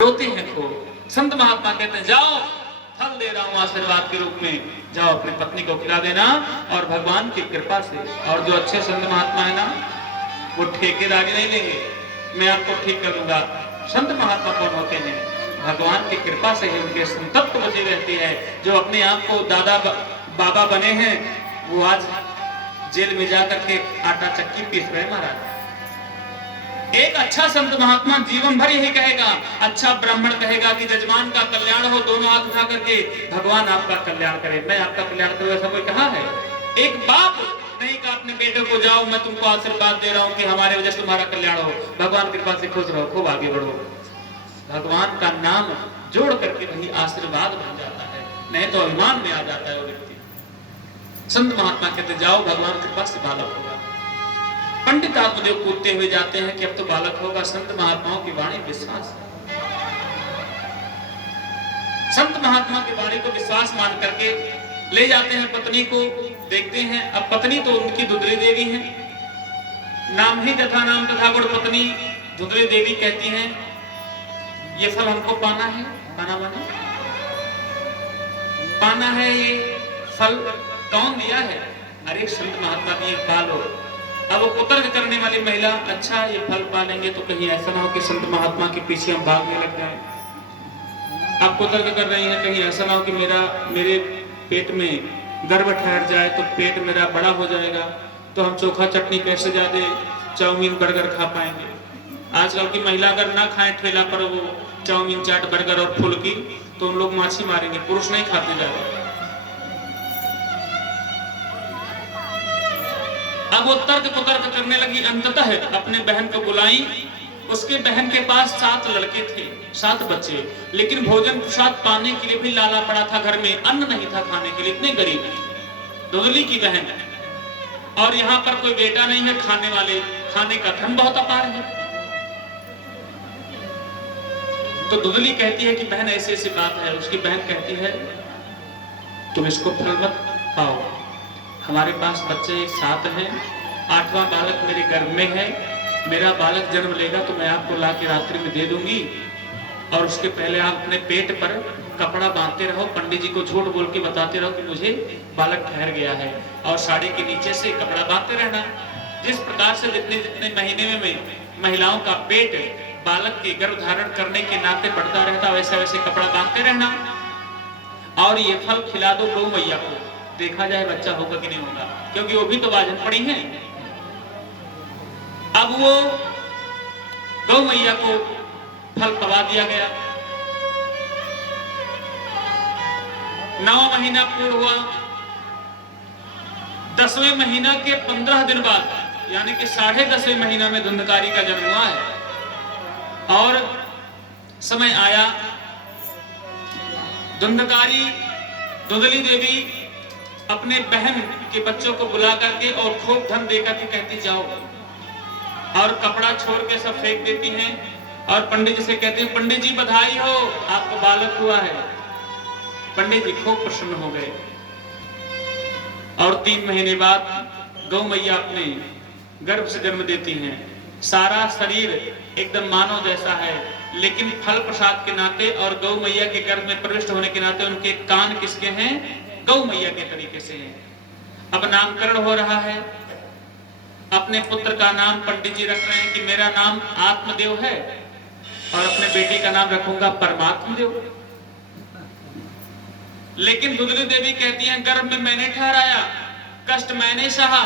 रोते हैं को संत महात्मा कहते हैं जाओ फल दे रहा हूं आशीर्वाद के रूप में, जाओ अपनी पत्नी को खिला देना और भगवान की कृपा से। और जो अच्छे संत महात्मा है ना वो ठेकेदारी नहीं लेंगे, मैं आपको ठीक करूंगा। संत महात्मा कौन होते हैं? भगवान की कृपा से ही उनके संतत्व बचे रहते हैं। जो अपने आप को दादा बाबा बने हैं वो आज जेल में जाकर के आटा चक्की पीस रहे महाराज। एक अच्छा संत महात्मा जीवन भर यही कहेगा, अच्छा ब्राह्मण कहेगा कि जजमान का कल्याण हो, दोनों हाथ उठा करके भगवान आपका कल्याण करे, मैं आपका कल्याण करूं, ऐसा कोई कहा है? एक बाप नहीं कहा अपने बेटे को जाओ मैं तुमको आशीर्वाद दे रहा हूं कि हमारे वजह से तुम्हारा कल्याण हो, भगवान कृपा से खुश रहो, खूब आगे बढ़ो। भगवान का नाम जोड़ करके वही आशीर्वाद बन जाता है, नहीं तो अभिमान में आ जाता है वो व्यक्ति। संत महात्मा कहते जाओ भगवान कृपा से बालक होगा। पंडित आत्मदेव कूदते हुए जाते हैं कि अब तो बालक होगा। संत महात्माओं की वाणी विश्वास है, संत महात्मा की वाणी को विश्वास मान करके ले जाते हैं पत्नी को, देखते हैं अब पत्नी तो उनकी धुंधली देवी है, नाम ही तथा नाम तथा गुण पत्नी धुंधली देवी कहती हैं ये फल हमको पाना है, पाना है, ये फल कौन दिया है? अरे संत महात्मा की एक पाल हो। अब वो कुतर्क करने वाली महिला, अच्छा ये फल पालेंगे तो कहीं ऐसा ना हो कि संत महात्मा के पीछे हम भागने लग जाए। आप कुतर्क कर रही हैं कहीं ऐसा ना हो कि मेरे पेट में गर्भ ठहर जाए तो पेट मेरा बड़ा हो जाएगा, तो हम चोखा चटनी कैसे ज्यादा चाउमीन बर्गर खा पाएंगे। आजकल की महिला अगर ना खाए ठेला पर वो चाउमीन चाट बर्गर और फुल्की तो उन लोग माछी मारेंगे, पुरुष नहीं खाते ज्यादा। अब वो तर्क कुतर्क करने लगी, अंततः अपने बहन को बुलाई। उसके बहन के पास 7 लड़के थे, 7 बच्चे, लेकिन भोजन प्रसाद पाने के लिए भी लाला पड़ा था, घर में अन्न नहीं था खाने के लिए, इतने गरीब धुंधली की बहन। और यहाँ पर कोई बेटा नहीं है खाने वाले, खाने का धन बहुत अपार है। तो धुंधली कहती है कि बहन ऐसी ऐसी बात है। उसकी बहन कहती है तुम इसको फल मत पाओ, हमारे पास बच्चे 7 हैं, 8वां बालक मेरे गर्भ में है, मेरा बालक जन्म लेगा तो मैं आपको ला के रात्रि में दे दूंगी, और उसके पहले आप अपने पेट पर कपड़ा बांधते रहो, पंडित जी को झूठ बोल के बताते रहो कि मुझे बालक ठहर गया है, और साड़ी के नीचे से कपड़ा बांधते रहना। जिस प्रकार से जितने जितने महीने में महिलाओं का पेट बालक के गर्भ धारण करने के नाते बढ़ता रहता, वैसे वैसे कपड़ा बांधते रहना, और ये फल खिला दो गौ मैया को, देखा जाए बच्चा होगा कि नहीं होगा, क्योंकि वो भी तो बाजन पड़ी है। अब वो गौ मैया को फल पवा दिया गया। 9वां महीना पूर्ण हुआ। 10वें महीना के 15 दिन बाद, यानी कि 10.5वें महीना में धुंधकारी का जन्म हुआ है। और समय आया, धुंधली देवी अपने बहन के बच्चों को बुला करके और खूब धन देकर के कहती जाओ, और कपड़ा छोड़ के सब फेंक देती हैं, और पंडित जी से कहते हैं पंडित जी बधाई हो, आपको बालक हुआ है। पंडित जी खूब प्रसन्न हो गए। और 3 महीने बाद गौ मैया अपने गर्भ से जन्म देती हैं। सारा शरीर एकदम मानव जैसा है, लेकिन फल प्रसाद के नाते और गौ मैया के गर्भ में प्रविष्ट होने के नाते उनके कान किसके हैं? गौ मैया के तरीके से है। अब नामकरण हो रहा है, अपने पुत्र का नाम पंडित जी रख रहे हैं कि मेरा नाम आत्मदेव है, और अपने बेटी का नाम रखूंगा परमात्मदेव। लेकिन धुंधली देवी कहती हैं गर्भ में मैंने ठहराया, कष्ट मैंने सहा,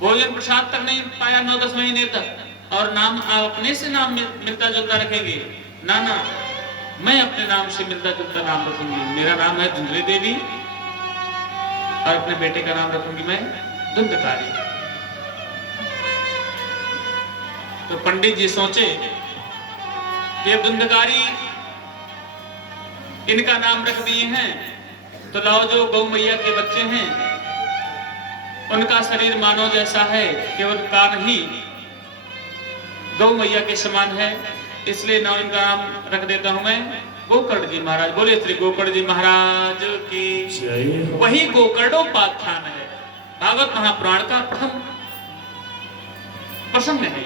भोजन प्रसाद तक नहीं पाया 9-10 महीने तक, और नाम अपने से नाम मिलता जुलता रखेंगे ना, मैं अपने नाम से मिलता जुलता नाम रखूंगी, मेरा नाम है धुंधली देवी, और अपने बेटे का नाम रखूंगी मैं धुंधकारी। तो पंडित जी सोचे कि धुंधकारी इनका नाम रख दिए हैं, तो लाओ जो गौ मैया के बच्चे हैं उनका शरीर मानव जैसा है, केवल कान ही गौ मैया के समान है, इसलिए नाम इनका नाम रख देता हूं मैं गोकर्ण जी महाराज। बोले श्री गोकर्ण जी महाराज की जय। वही गोकर्णोपाख्यान है, भागवत महापुराण का प्रथम प्रसंग है।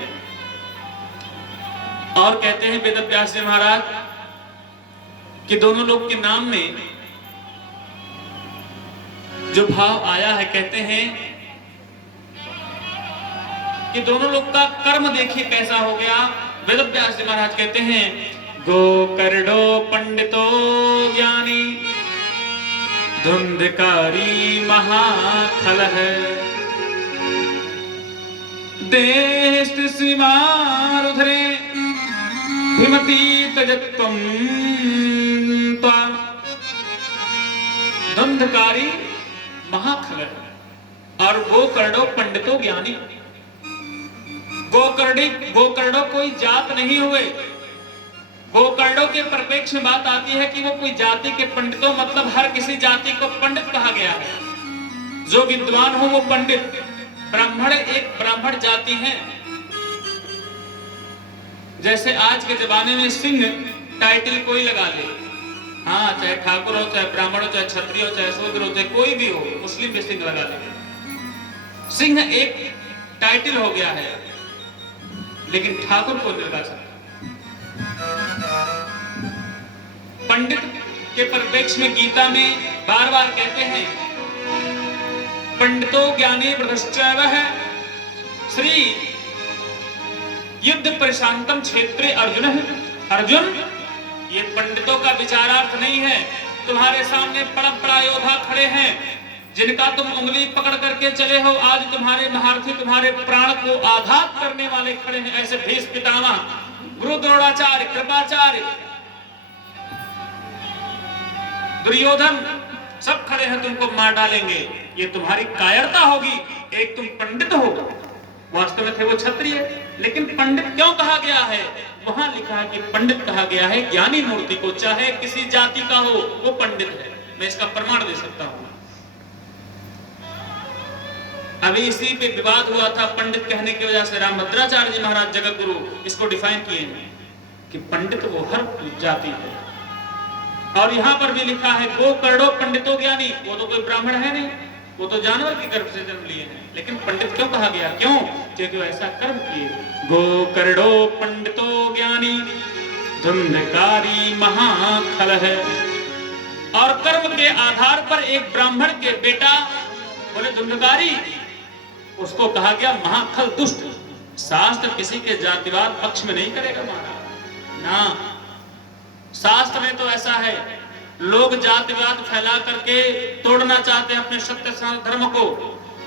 और कहते हैं वेद व्यास जी महाराज कि दोनों लोग के नाम में जो भाव आया है, कहते हैं कि दोनों लोग का कर्म देखिए कैसा हो गया। वेद व्यास जी महाराज कहते हैं गोकर्णो पंडितो ज्ञानी धुंधकारी महाखल है देश सीमारुधरे हिमती तजत्वं त्वा धुंधकारी महाखल है। और गोकर्णो पंडितो ज्ञानी, गोकर्णो कोई जात नहीं हुए। गोकर्णों के परिप्रेक्ष्य में बात आती है कि वो कोई जाति के पंडितों, मतलब हर किसी जाति को पंडित कहा गया है। जो विद्वान हो वो पंडित। ब्राह्मण एक ब्राह्मण जाति है। जैसे आज के जमाने में सिंह टाइटल कोई लगा ले, हाँ, चाहे ठाकुर हो, चाहे ब्राह्मण हो, चाहे क्षत्रिय हो, चाहे शूद्र हो, चाहे कोई भी हो, मुस्लिम भी सिंह लगा ले। सिंह एक टाइटल हो गया है, लेकिन ठाकुर को नहीं लगा सकता। पंडित के परिप्रेक्ष्य में गीता में बार बार कहते हैं पंडितो ज्ञानी वृद्धश्चैव है श्री युद्ध प्रशांतम क्षेत्रे अर्जुन है। अर्जुन, ये पंडितों का विचारार्थ नहीं है। तुम्हारे सामने बड़ा योद्धा खड़े हैं जिनका तुम उंगली पकड़ करके चले हो। आज तुम्हारे महारथी तुम्हारे प्राण को आघात करने वाले खड़े हैं। ऐसे भीष्म पितामह, गुरु द्रोणाचार्य, कृपाचार्य, दुर्योधन सब खड़े हैं, तुमको मार डालेंगे। ये तुम्हारी कायरता होगी। एक तुम पंडित हो, वास्तव में थे वो क्षत्रिय, लेकिन पंडित क्यों कहा गया है? वहां लिखा है कि पंडित कहा गया है ज्ञानी मूर्ति को, चाहे किसी जाति का हो वो पंडित है। मैं इसका प्रमाण दे सकता हूं। अभी इसी पे विवाद हुआ था पंडित कहने की वजह से। रामभद्राचार्य जी महाराज जगत गुरु इसको डिफाइन किए हैं कि पंडित वो हर जाति है। और यहाँ पर भी लिखा है गोकर्णो पंडितो ज्ञानी। वो तो कोई ब्राह्मण है नहीं, वो तो जानवर के गर्भ से जन्म लिए हैं, लेकिन पंडित क्यों कहा गया? क्यों? क्योंकि वो ऐसा कर्म किए। गोकर्णो पंडितो ज्ञानी धुंधकारी महाखल है। और कर्म के आधार पर एक ब्राह्मण के बेटा बोले धुंधकारी, उसको कहा गया महाखल, दुष्ट। शास्त्र किसी के जातिवाद पक्ष में नहीं करेगा महाराज ना। शास्त्र में तो ऐसा है, लोग जातिवाद फैला करके तोड़ना चाहते हैं अपने सत्य सनातन धर्म को।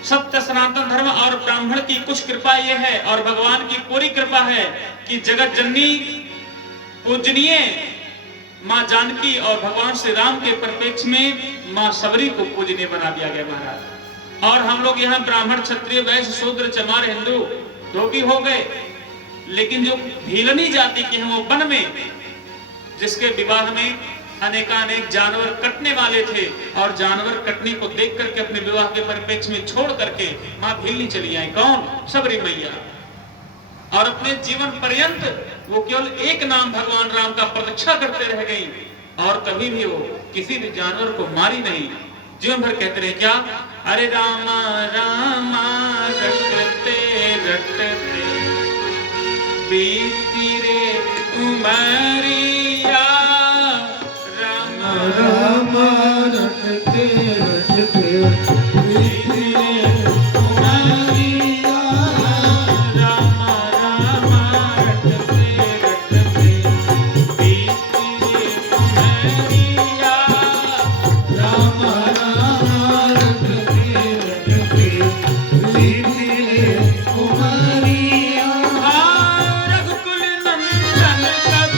सत्य सनातन धर्म और ब्राह्मण की कुछ कृपा ये है, और भगवान की पूरी कृपा है कि जगत जननी पूजनीय माँ जानकी और भगवान श्री राम के परिप्रेक्ष्य में माँ सबरी को पूजनीय बना दिया गया महाराज। और हम लोग यहाँ ब्राह्मण, क्षत्रिय, वैश्य, शूद्र, चमार, हिंदू धोबी हो गए, लेकिन जो भीलनी जाति के हैं वो वन में, जिसके विवाह में अनेकानेक जानवर कटने वाले थे, और जानवर कटने को देख करके अपने विवाह के परिप्रेक्ष्य में छोड़ करके मां भीलनी चली आई। कौन? सबरी मैया। और अपने जीवन पर्यंत वो केवल एक नाम भगवान राम का प्रतीक्षा करते रह गई, और कभी भी वो किसी भी जानवर को मारी नहीं। जीवन भर कहते रहे क्या? अरे रामा रामा रटते रटते बीती रे उमरिया, राम राम रटते रटते बीती रे उमरिया, राम राम रटते रटते बीती रे उमरिया, राम राम रटते रटते बीती रे उमरिया। रघुकुल नंदन कब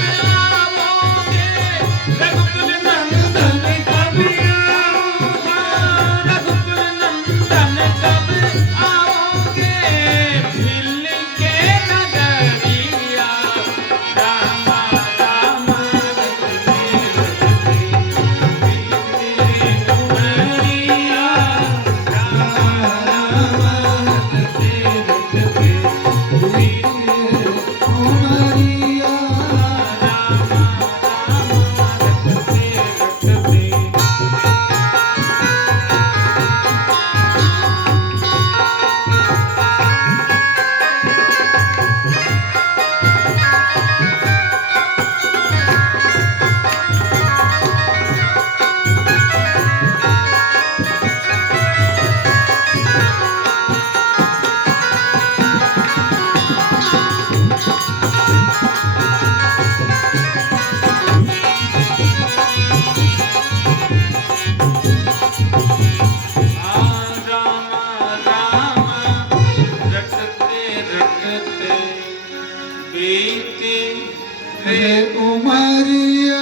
उमरिया।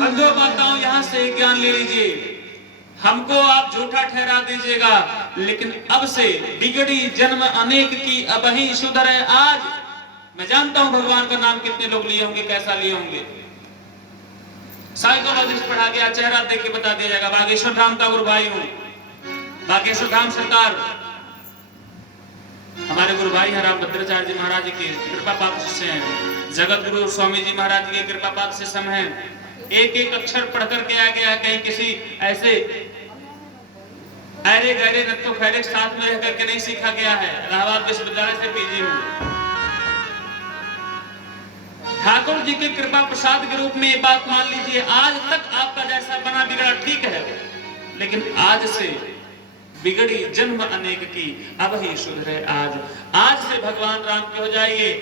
बंधु माताओं, यहाँ से ज्ञान ले लीजिए। हमको आप झूठा ठहरा दीजिएगा, लेकिन अब से बिगड़ी जन्म अनेक की अब ही सुधरे आज। मैं जानता हूं भगवान का नाम कितने लोग लिए होंगे, कैसा लिए होंगे। साइकोलॉजिस्ट पढ़ा गया, चेहरा देख के बता दिया जाएगा। बागेश्वर धाम का गुरु भाई हूं, बागेश्वर धाम सरकार हमारे गुरु भाई हैं राम भद्राचार्य जी महाराज के कृपा पात्र शिष्य हैं। जगत गुरु स्वामी जी महाराज के कृपा पात्र शिष्य हम हैं। एक एक अक्षर पढ़ करके आ गया। कहीं किसी ऐसे अरे गहरे नत्थो खैरे साथ में रह करके नहीं सीखा गया है। इलाहाबाद विश्वविद्यालय से पीजी हूं। ठाकुर जी के कृपा प्रसाद के रूप में ये बात मान लीजिए, आज तक आपका जैसा बना बिगड़ा ठीक है, लेकिन आज से बिगड़ी जन्म अनेक की अब ही सुधरे आज। आज से भगवान राम के हो जाइए।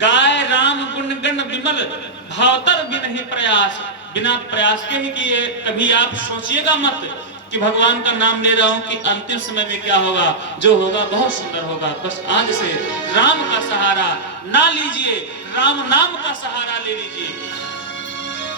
गाय राम गुण गण विमल भावतर भी नहीं प्रयास, बिना प्रयास के ही किए। कभी आप सोचिएगा मत कि भगवान का नाम ले रहा हूं कि अंतिम समय में क्या होगा। जो होगा बहुत सुंदर होगा। बस आज से राम का सहारा ना लीजिए, राम नाम का सहारा ले लीजिए।